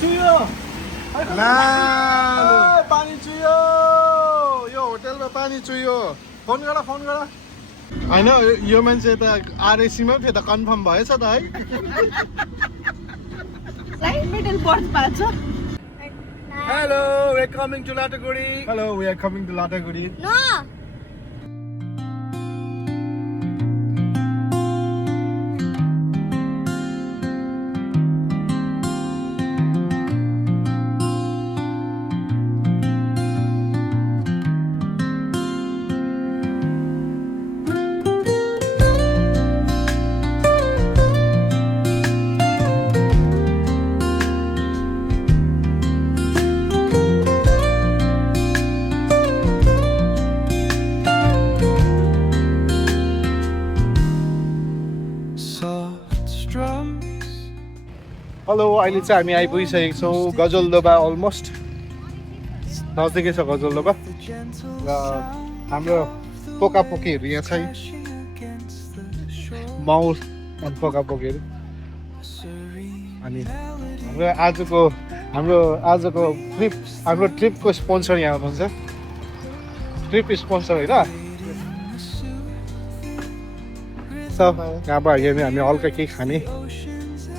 चुयो ला पानी चुयो यो होटलमा पानी चुयो फोन गर होइन यो मान्छे त आरएसीमा थियो त कन्फर्म भएछ त है hello we are coming to Latagudi hello we are coming to Latagudi hello अहिले चाहिँ हामी आइपुगिसकेको छौँ गजलडोबा अलमोस्ट नजिकै छ गजलडोबा र हाम्रो पोकापोकीहरू यहाँ छ माउर अनि पोकापोकीहरू अनि हाम्रो आजको ट्रिपको स्पोन्सर यहाँ हुनुहुन्छ ट्रिप स्पोन्सर होइन यहाँबाट हेर्ने हामी हल्का केही खाने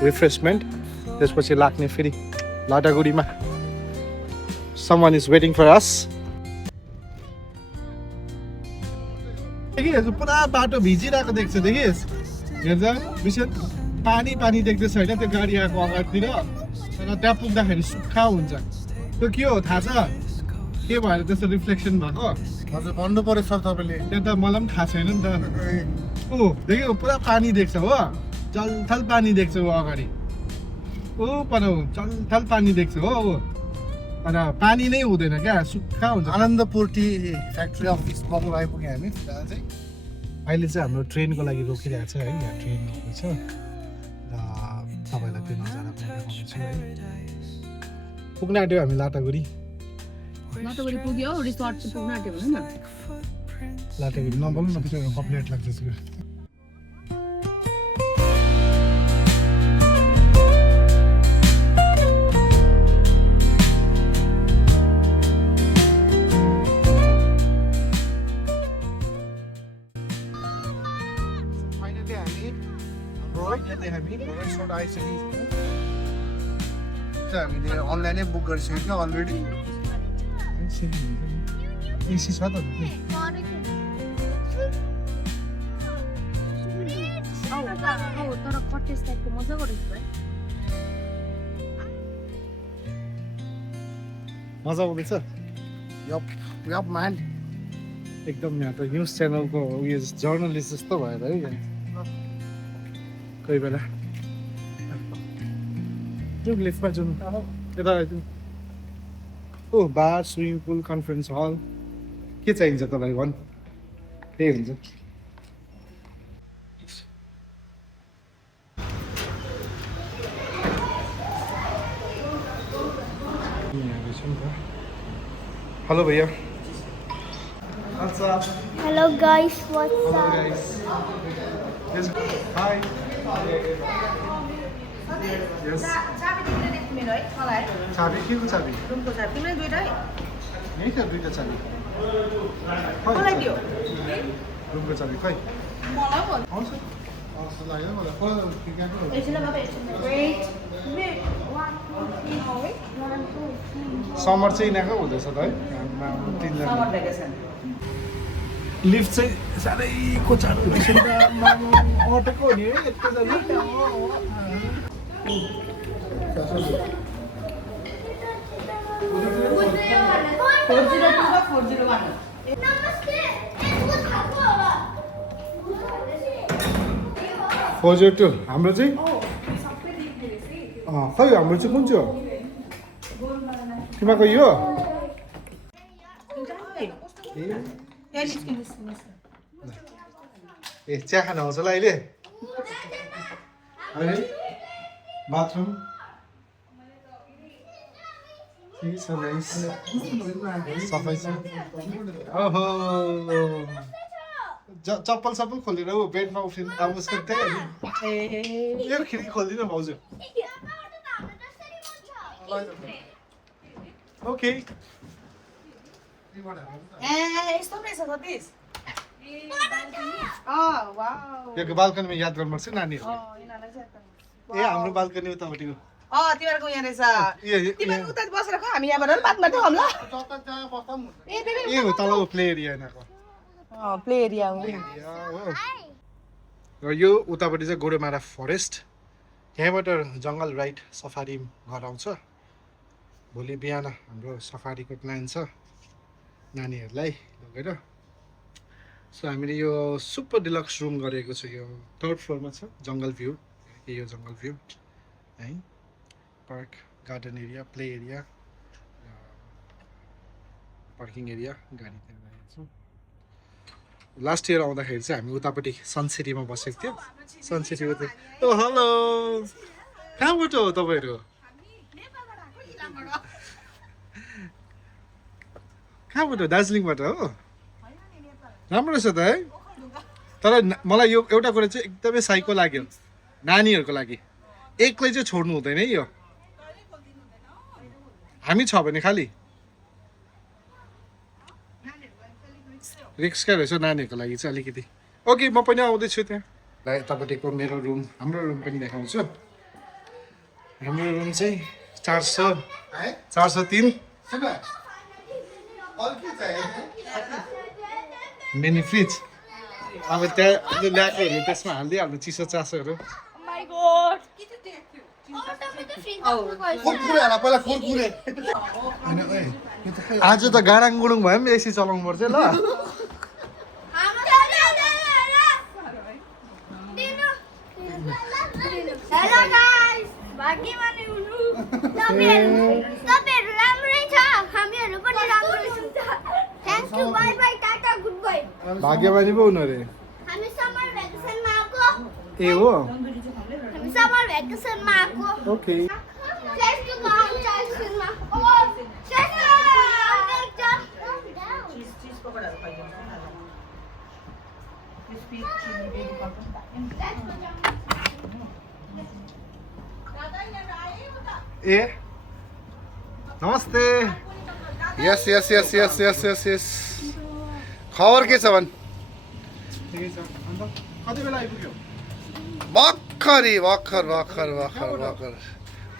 रिफ्रेसमेन्ट त्यसपछि लाग्ने फेरि लाटागुडीमा someone is waiting for us देखिस् पुरा बाटो भिजिरहेको देख्छ देखिस् हेर्छ विशेष पानी देख्दैछ होइन त्यो गाडी आएको अगाडितिर तर त्यहाँ पुग्दाखेरि सुक्खा हुन्छ त्यो के हो थाहा छ के भएर त्यस्तो रिफ्लेक्सन भएको हजुर भन्नु पर्यो सर तपाईँले त्यो त मलाई पनि थाहा छैन नि त देख्यो पुरा पानी देख्छ हो जलथल पानी देख्छ ऊ अगाडि पर चलथल पानी देख्छ हो तर पानी नै हुँदैन क्या सुक्खा हुन्छ आनन्दपुर टी फ्याक्ट्री अफिस बगल आइपुग्यो हामी चाहिँ अहिले चाहिँ हाम्रो ट्रेनको लागि रोकिरहेको छ है यहाँ ट्रेन रोकिन्छ र तपाईँलाई त्यो नजारा पनि देखाउनेछु है पुग्न आँट्यो हामी लाटागुडी पुग्यो रिसोर्ट चाहिँ पुग्न आँट्यो भने न लाटागुडी नबोल्नु न पछि कपलेट लाग्छ त्यसको हामीले अनलाइनै बुक गरिसकेको अलरेडी एसी छ त तर कटेज टाइपको मजाको रहेछ भाइ मजा आउँदैछ यप म्यान एकदम यहाँ त न्युज च्यानलको उयो जर्नलिस्ट जस्तो भएर है कोही बेला लिफ्टमा जाउँ यता ओ बार स्विमिङ पुल कन्फरेन्स हल के चाहिन्छ तपाईँलाई भन् त्यही हुन्छ हेलो भैया Hello guys, what's Hello up? guys. Yes. Hi. Yes. चाबी तिमीले देख्नु मेरो है मलाई चाबी के को चाबी? रुमको चाबी तिमीले दुईटै यही त दुईटा चाबी. मलाई दियो रुमको चाबी खै? मलाई भन आउँछ. आउँछ लाग्यो मलाई. पहिला ठिकाको. एकछिन बाबा एकछिन वेट समर चाहिँ यिनीहरूको हुँदैछ त है हाम्रो तिनजना समर भ्याकेसन लिफ्ट चाहिँ साह्रै कोचारो रहेछ नि त अटेको हो नि है यत्रोजना फोर टू हाम्रो चाहिँ खै हाम्रो चाहिँ कुन चाहिँ हो तिमीहरूको यो ए चिया खानु आउँछ ल अहिले बाथरुम सफाइ छ ओहो चप्पल सप्पल खोलेर ऊ बेडमा उफ्रिनु अब उसको त्यही यो खिड्की खोलिदिनु भाउजू ओके यस्तो रहेछ सतीश वाउ यो बाल्कनीमा याद गर्नुपर्छ नानीहरू यिनीहरूलाई चाहिँ ए हाम्रो बाल्कनी उतापट्टिको तिमीहरूको यहाँ रहेछ तिमीहरू उता बसेर खा हामी यहाँबाट पनि बात मार्थ्यौँ ल ए हो तलको प्ले एरिया यिनीहरूको प्ले एरिया हो र यो उतापट्टि चाहिँ गोरुमारा फरेस्ट यहाँबाट जङ्गल राइड सफारी घर आउँछ भोलि बिहान हाम्रो सफारीको प्लान छ नानीहरूलाई लगेर सो हामीले यो सुपर डिलक्स रुम गरेको छ यो 3rd फ्लोरमा छ जङ्गल भ्यू यो जङ्गल भ्यू है park garden area play area parking area गाडी त्यहाँ राखेको छौँ लास्ट इयर आउँदाखेरि चाहिँ हामी उतापट्टि सनसिटीमा बसेको थियौँ सनसिटी उता ओ हेलो कहाँबाट हो तपाईँहरू कहाँबाट दार्जिलिङबाट हो राम्रो छ त है तर मलाई यो एउटा कुरा चाहिँ एकदमै साइको लाग्यो नानीहरूको लागि एक्लै चाहिँ छोड्नु हुँदैन है यो हामी छ भने खालि रिक्सकै रहेछ नानीहरूको लागि चाहिँ अलिकति ओके म पनि आउँदैछु त्यहाँ तपाईँको मेरो रुम हाम्रो रुम पनि देखाउँछु हाम्रो रुम चाहिँ 403 मिनी फ्रिज अब त्यहाँ ल्याएकोहरू त्यसमा हालिदिइहाल्नु चिसो चासोहरू आज त गाडाङ गुडुङ भयो पनि एसी चलाउनु पर्छ ल हेलो गाइस भाग्यमानी हुनु तपाईहरु राम्रै छ हामीहरु पनि राम्रै छौं thank you bye bye tata goodbye भाग्यमानी पो हुनु रे हामी समर भ्याकेसनमा आको ए हो हामी समर भ्याकेसनमा आको ओके थ्यांक यू भ्याकेसनमा ओ थ्यांक ए नमस्ते यस यस यस यस यस यस यस खबर के छ भन् ठिकै छ अन्त कति बेला आइपुग्यो भर्खरै भर्खर भर्खर भर्खर भर्खर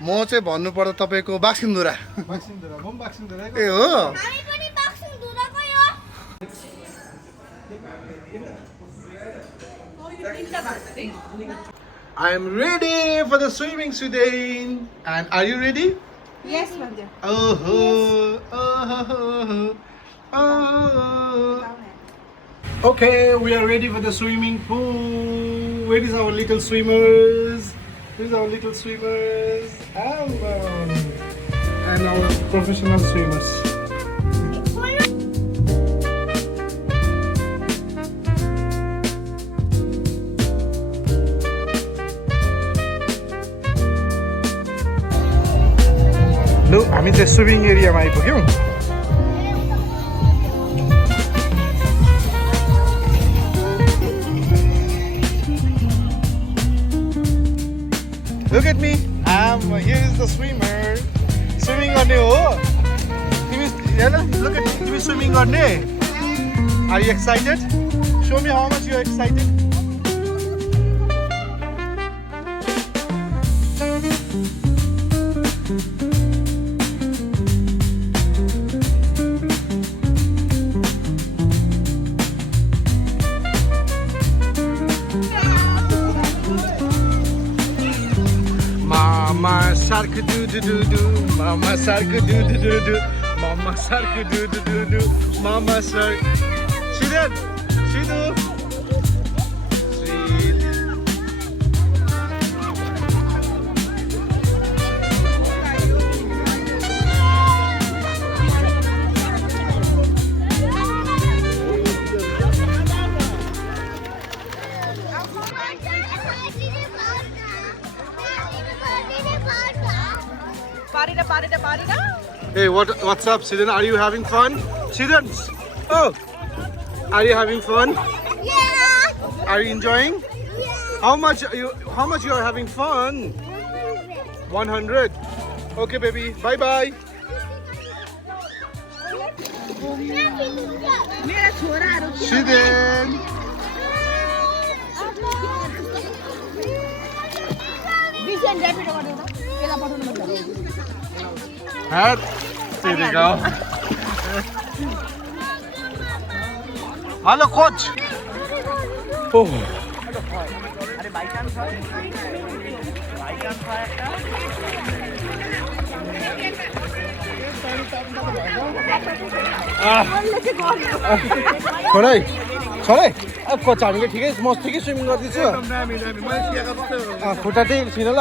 म चाहिँ भन्नुपर्दा तपाईँको बाक्सिङधुरा बाक्सिङधुरा म पनि बाक्सिङधुरा ए हो हामी पनि बक्सिङ धुराकै हो I am ready for the swimming today. And are you ready? Yes, Manja. Oh. Okay, we are ready for the swimming pool. Where is our little swimmers? Where's our little swimmers? And our professional swimmers. Look, हामी चाहिँ swimming एरियामा आइपुग्यौँ Look at me. Here is the swimmer. Swimming गर्ने हो तिमी हेर look at तिमी swimming गर्ने Are you excited? Show me how much you are excited. Mama shark do do do do, Mama shark do do do do, Mama shark do do do do, Mama shark. Shidan, Shidu. Hey, what's up, Sidan? Are you having fun? Sidan! Oh! Are you having fun? Yeah. Are you enjoying? Yeah. How much you are having fun? 100. Okay baby by by मेरा छोराहरू सिदेन बिसेन ऱ्यापिडो गर्नु त यसलाई पठाउनु पर्छ There you go. Hello, coach. Oh. खरै खरै अब कोच हामीले ठिकै म ठिकै स्विमिङ गर्दैछु खुट्टा चाहिँ छैन ल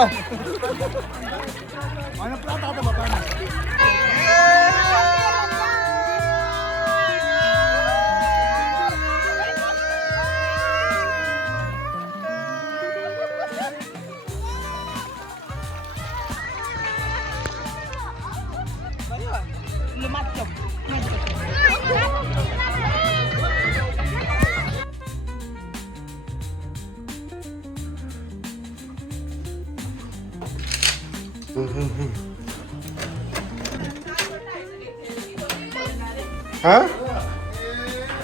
Huh?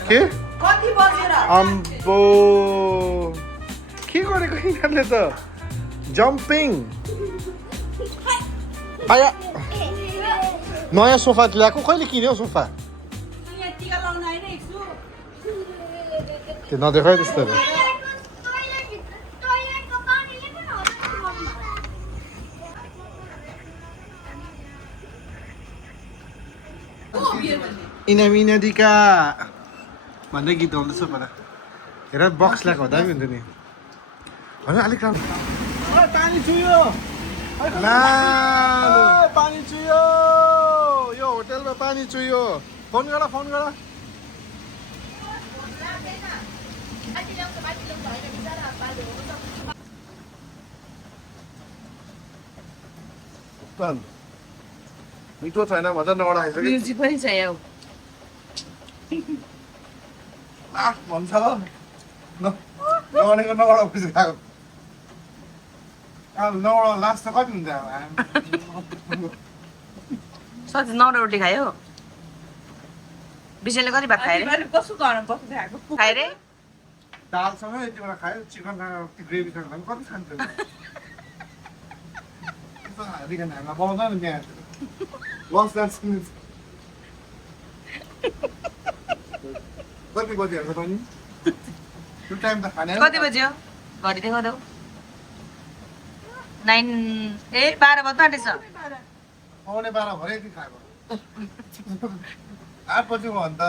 के कति बजेर अम्बो के गरेको यिनीहरूले त जम्पिङ आया नयाँ सोफा ल्याएको कहिले किन्यो सोफा यहाँ टिका लाउन आइरहेको छु त्यो नदेखाइ त्यस्तोहरू टोइलेटको पानीले पनि होला इना दिका भन्दै गीत गाउँदैछ पर हेर बक्स ल्याएको हुँदा पनि हुन्थ्यो नि होइन अलिक राम्रो पानी चुयो ला पानी चुयो यो होटेलमा पानी चुयो फोन गर मिठो छैन भन्छ नगरा खाइसक्यो म्युजिक पनि छ यहाँ भन्छ नगरेको नगरा पैसा खाएको नगरा लास्ट त कति हुन्छ सच 9 रोटी खायो विषयले कति भात खायो रे कसो गर्न बस्नु खाएको खाए रे दालसँग यति बेला खायो चिकनसँग ग्रेभीसँग पनि कति खान्छ हालिकन हामीलाई पाउँदैन नि त्यहाँ कति बजी हाल्छ पनि त्यो टाइम त खाने कति बज्यो घडी देखाउँदै 9 ए 12 बज्नु आँटेछ पाउने 12 भरे यति खाएको 8 बजी भन्दा